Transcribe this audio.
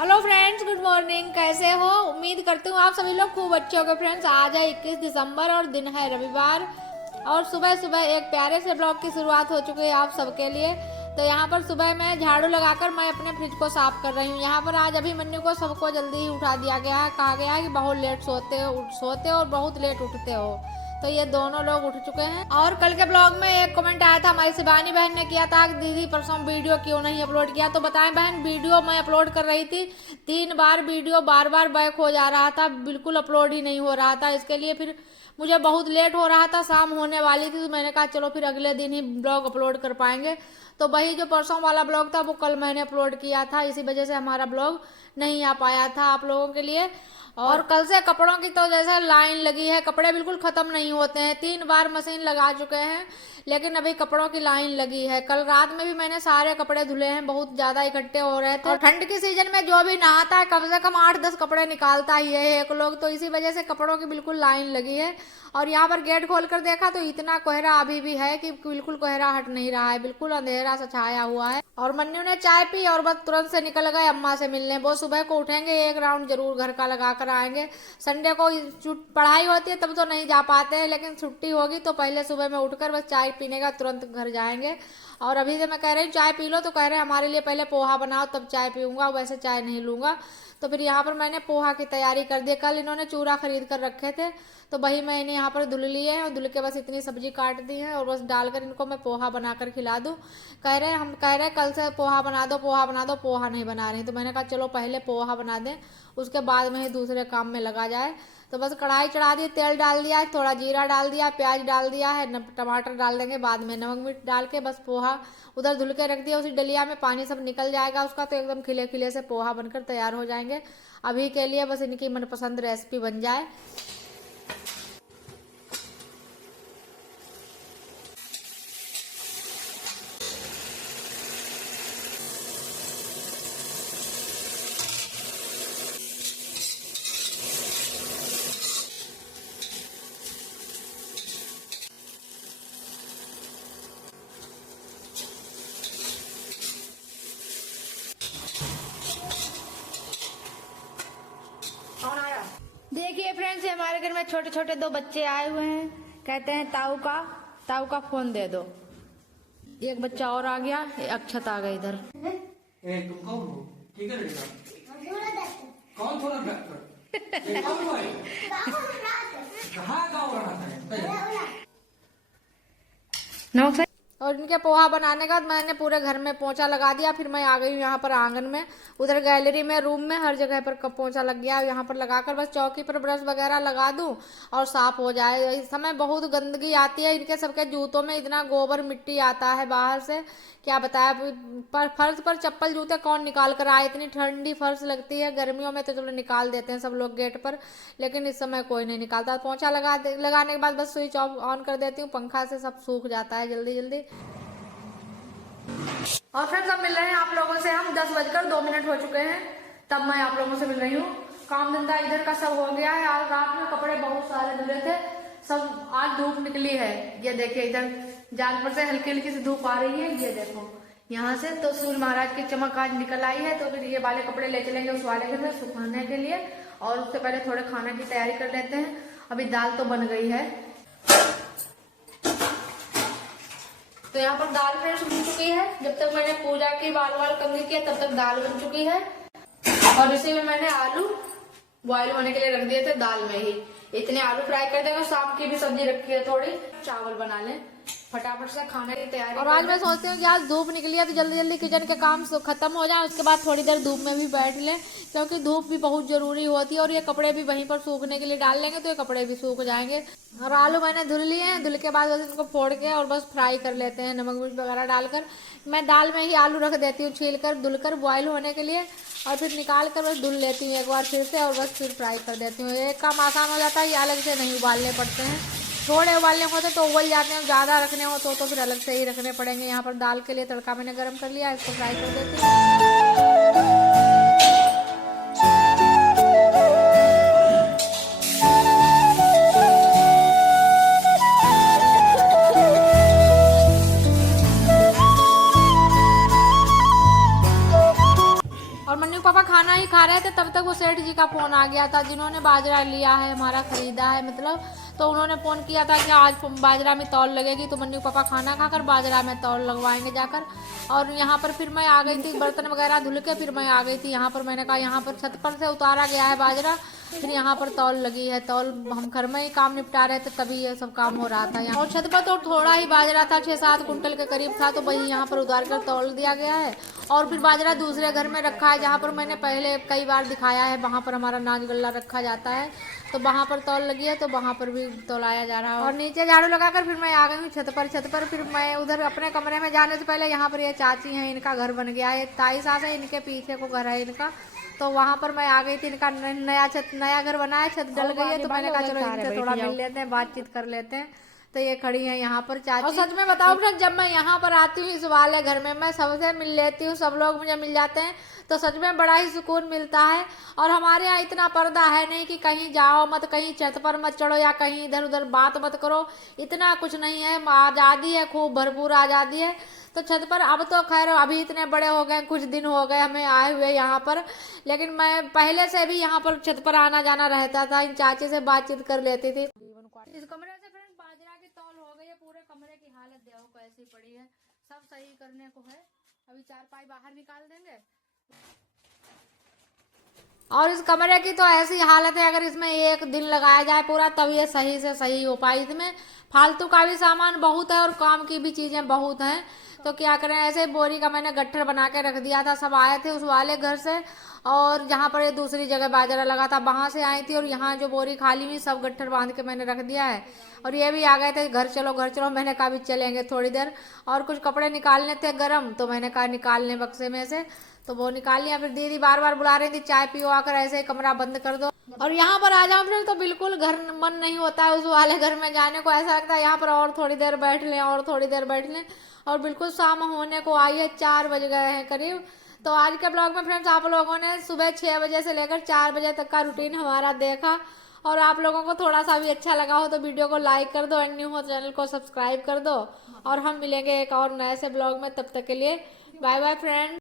Hello friends, good morning. कैसे हो? उम्मीद करती हूँ आप सभी लोग खूब अच्छे होंगे। फ्रेंड्स, आज है 21 दिसंबर और दिन है रविवार और सुबह सुबह एक प्यारे से ब्लॉग की शुरुआत हो चुकी है आप सबके लिए। तो यहाँ पर सुबह मैं झाड़ू लगाकर मैं अपने फ्रिज को साफ कर रही हूँ। यहाँ पर आज अभी मन्नू को सबको जल्दी ही उठा दिया गया है। कहा गया है कि बहुत लेट सोते हो और बहुत लेट उठते हो। तो ये दोनों लोग उठ चुके हैं। और कल के ब्लॉग में एक कमेंट आया था, हमारी शिवानी बहन ने किया था, दीदी परसों वीडियो क्यों नहीं अपलोड किया। तो बताएं बहन, वीडियो मैं अपलोड कर रही थी, 3 बार वीडियो बार बार बैक हो जा रहा था, बिल्कुल अपलोड ही नहीं हो रहा था। इसके लिए फिर मुझे बहुत लेट हो रहा था, शाम होने वाली थी। तो मैंने कहा चलो फिर अगले दिन ही ब्लॉग अपलोड कर पाएंगे। तो वही जो परसों वाला ब्लॉग था वो कल मैंने अपलोड किया था, इसी वजह से हमारा ब्लॉग नहीं आ पाया था आप लोगों के लिए। और कल से कपड़ों की तो जैसे लाइन लगी है, कपड़े बिल्कुल खत्म नहीं होते हैं। 3 बार मशीन लगा चुके हैं लेकिन अभी कपड़ों की लाइन लगी है। कल रात में भी मैंने सारे कपड़े धुले हैं, बहुत ज्यादा इकट्ठे हो रहे थे। और ठंड के सीजन में जो भी नहाता है कम से कम 8-10 कपड़े निकालता ही है एक लोग। तो इसी वजह से कपड़ों की बिल्कुल लाइन लगी है। और यहाँ पर गेट खोल कर देखा तो इतना कोहरा अभी भी है कि बिल्कुल कोहरा हट नहीं रहा है, बिल्कुल अंधेरा सा छाया हुआ है। और मन्नू ने चाय पी और बस तुरंत से निकल गए अम्मा से मिलने। वो सुबह को उठेंगे, एक राउंड जरूर घर का लगा कर आएंगे। संडे को पढ़ाई होती है तब तो नहीं जा पाते हैं, लेकिन छुट्टी होगी तो पहले सुबह में उठकर बस चाय पीने का तुरंत घर जाएंगे। और अभी से मैं कह रही हूँ चाय पी लो, तो कह रहे हैं हमारे लिए पहले पोहा बनाओ तब चाय पीऊंगा, वैसे चाय नहीं लूंगा। तो फिर यहाँ पर मैंने पोहा की तैयारी कर दी। कल इन्होंने चूरा खरीद कर रखे थे तो वही मैं इन्हें यहाँ पर धुल लिए हैं और धुल के बस इतनी सब्जी काट दी है और बस डालकर इनको मैं पोहा बनाकर खिला दूँ। कह रहे हैं कल से पोहा बना दो, पोहा बना दो। पोहा नहीं बना रही तो मैंने कहा चलो पहले पोहा बना दें, उसके बाद में ही दूसरे काम में लगा जाए। तो बस कढ़ाई चढ़ा दी, तेल डाल दिया है, थोड़ा जीरा डाल दिया, प्याज डाल दिया है, टमाटर डाल देंगे बाद में, नमक मिर्च डाल के बस पोहा उधर धुल के रख दिया। उसी डलिया में पानी सब निकल जाएगा उसका, तो एकदम खिले खिले से पोहा बनकर तैयार हो जाएंगे। अभी के लिए बस इनकी मनपसंद रेसिपी बन जाए। देखिए फ्रेंड्स, हमारे घर में छोटे छोटे 2 बच्चे आए हुए हैं। कहते हैं ताऊ का फोन दे दो। एक बच्चा और आ गया, अक्षत आ गई इधर। तुम कौन हो? ठीक है, कौन थोड़ा डॉक्टर कौन हो? कहाँ गाँव रहा था? नमस्ते। और इनके पोहा बनाने के बाद मैंने पूरे घर में पोंछा लगा दिया। फिर मैं आ गई हूँ यहाँ पर आंगन में, उधर गैलरी में, रूम में, हर जगह पर पोंछा लग गया। यहाँ पर लगाकर बस चौकी पर ब्रश वगैरह लगा दूँ और साफ हो जाए। इस समय बहुत गंदगी आती है, इनके सबके जूतों में इतना गोबर मिट्टी आता है बाहर से, क्या बताया। पर फर्श पर चप्पल जूते कौन निकाल कर आए, इतनी ठंडी फर्श लगती है। गर्मियों में तो चलो निकाल देते हैं सब लोग गेट पर, लेकिन इस समय कोई नहीं निकालता। पोंछा लगाने के बाद बस स्विच ऑन कर देती हूँ, पंखा से सब सूख जाता है जल्दी जल्दी। और फ्रेंड्स, अब मिल रहे हैं आप लोगों से हम, 10:02 हो चुके हैं तब मैं आप लोगों से मिल रही हूँ। काम धंधा इधर का सब हो गया है। आज रात में कपड़े बहुत सारे धुले थे सब, आज धूप निकली है। ये देखिए इधर जाल पर से हल्की हल्की सी धूप आ रही है, ये देखो यहाँ से। तो सूर्य महाराज की चमक आज निकल आई है। तो फिर ये वाले कपड़े ले चलेंगे उस वाले घर में सुखाने के लिए। और उससे पहले थोड़े खाने की तैयारी कर लेते हैं। अभी दाल तो बन गई है, तो यहाँ पर दाल फ्रेंड्स बन चुकी है। जब तक मैंने पूजा की बाल कंघी किया तब तक दाल बन चुकी है। और इसी में मैंने आलू बॉयल होने के लिए रख दिए थे दाल में ही। इतने आलू फ्राई कर देंगे। शाम की भी सब्जी रखी है, थोड़ी चावल बना लें, फटाफट से खाने की तैयारी। और आज मैं सोचती हूँ कि आज धूप निकली है तो जल्दी जल्दी किचन के काम खत्म हो जाए, उसके बाद थोड़ी देर धूप में भी बैठ लें, क्योंकि धूप भी बहुत जरूरी होती है। और ये कपड़े भी वहीं पर सूखने के लिए डाल लेंगे तो ये कपड़े भी सूख जाएंगे। और आलू मैंने धुल लिए हैं, धुल के बाद बस इनको फोड़ के और बस फ्राई कर लेते हैं नमक मिर्च वगैरह डालकर। मैं दाल में ही आलू रख देती हूँ छील कर, धुलकर बॉयल होने के लिए, और फिर निकाल कर बस धुल लेती हूँ एक बार फिर से और बस फिर फ्राई कर देती हूँ। एक काम आसान हो जाता है, ये अलग से नहीं उबालने पड़ते हैं। थोड़े उबालने होते तो उबल जाते हैं, ज़्यादा रखने हो तो फिर अलग से ही रखने पड़ेंगे। यहाँ पर दाल के लिए तड़का मैंने गरम कर लिया, इसको फ्राई कर देती हूँ। पापा खाना ही खा रहे थे तब तक वो सेठ जी का फोन आ गया था, जिन्होंने बाजरा लिया है हमारा, खरीदा है मतलब। तो उन्होंने फ़ोन किया था कि आज बाजरा में तौल लगेगी, तो मन्नू पापा खाना खाकर बाजरा में तौल लगवाएंगे जाकर। और यहाँ पर फिर मैं आ गई थी, बर्तन वगैरह धुल के फिर मैं आ गई थी यहाँ पर। मैंने कहा यहाँ पर छत पर से उतारा गया है बाजरा, फिर यहाँ पर तौल लगी है। तौल हम घर में ही काम निपटा रहे थे तभी ये सब काम हो रहा था यहाँ। और छत पर तो थोड़ा ही बाजरा था, 6-7 कुंटल के करीब था, तो वही यहाँ पर उतार कर तौल दिया गया है। और फिर बाजरा दूसरे घर में रखा है जहाँ पर मैंने पहले कई बार दिखाया है, वहाँ पर हमारा नाच गल्ला रखा जाता है, तो वहाँ पर तौल लगी है, तो वहाँ पर भी तौलाया जा रहा है। और नीचे झाड़ू लगाकर फिर मैं आ गई हूँ छत पर। फिर मैं उधर अपने कमरे में जाने से पहले यहाँ पर ये चाची हैं, इनका घर बन गया है, ताई सास है, इनके पीछे को घर है इनका, तो वहाँ पर मैं आ गई थी। इनका नया घर बना है, छत डल गई है, तो मैंने कहा चलो इनसे थोड़ा मिल लेते हैं, बातचीत कर लेते हैं। तो ये खड़ी है यहाँ पर चाची। और सच में बताऊँ फ्रेंड, जब मैं यहाँ पर आती हूँ इस वाले घर में, मैं सबसे मिल लेती हूँ, सब लोग मुझे मिल जाते हैं, तो सच में बड़ा ही सुकून मिलता है। और हमारे यहाँ इतना पर्दा है नहीं कि कहीं जाओ मत, कहीं छत पर मत चढ़ो, या कहीं इधर उधर बात मत करो, इतना कुछ नहीं है। आज़ादी है, खूब भरपूर आज़ादी है। तो छत पर अब तो खैर अभी इतने बड़े हो गए, कुछ दिन हो गए हमें आए हुए यहाँ पर, लेकिन मैं पहले से भी यहाँ पर छत पर आना जाना रहता था, इन चाची से बातचीत कर लेती थी। इस कमरे से फ्रेंड बाजरा की तौल हो गई है, पूरे कमरे की हालत देखो कैसी पड़ी है, सब सही करने को है। अभी 4 पाई बाहर निकाल देंगे। और इस कमरे की तो ऐसी हालत है, अगर इसमें एक दिन लगाया जाए पूरा तब ये सही से सही हो पाई। इसमें फालतू का भी सामान बहुत है और काम की भी चीजें बहुत हैं, तो क्या करें। ऐसे बोरी का मैंने गट्ठर बना के रख दिया था, सब आए थे उस वाले घर से, और जहाँ पर ये दूसरी जगह बाजरा लगा था वहां से आई थी, और यहाँ जो बोरी खाली हुई सब गट्ठर बांध के मैंने रख दिया है। और ये भी आ गए थे, घर चलो घर चलो, मैंने कहा भी चलेंगे थोड़ी देर। और कुछ कपड़े निकालने थे गर्म, तो मैंने कहा निकाल लें बक्से में से, तो वो निकाल लिया। फिर दीदी बार बार बुला रही थी चाय पियो आकर, ऐसे कमरा बंद कर दो। और यहाँ पर आ जाओ फिर तो बिल्कुल घर मन नहीं होता है उस वाले घर में जाने को, ऐसा लगता है यहाँ पर और थोड़ी देर बैठ लें, और थोड़ी देर बैठ लें। और बिल्कुल शाम होने को आई है, 4 बज गए हैं करीब। तो आज के ब्लॉग में फ्रेंड्स आप लोगों ने सुबह 6 बजे से लेकर 4 बजे तक का रूटीन हमारा देखा, और आप लोगों को थोड़ा सा भी अच्छा लगा हो तो वीडियो को लाइक कर दो, एंड न्यू हो चैनल को सब्सक्राइब कर दो। और हम मिलेंगे एक और नए से ब्लॉग में, तब तक के लिए बाय बाय फ्रेंड।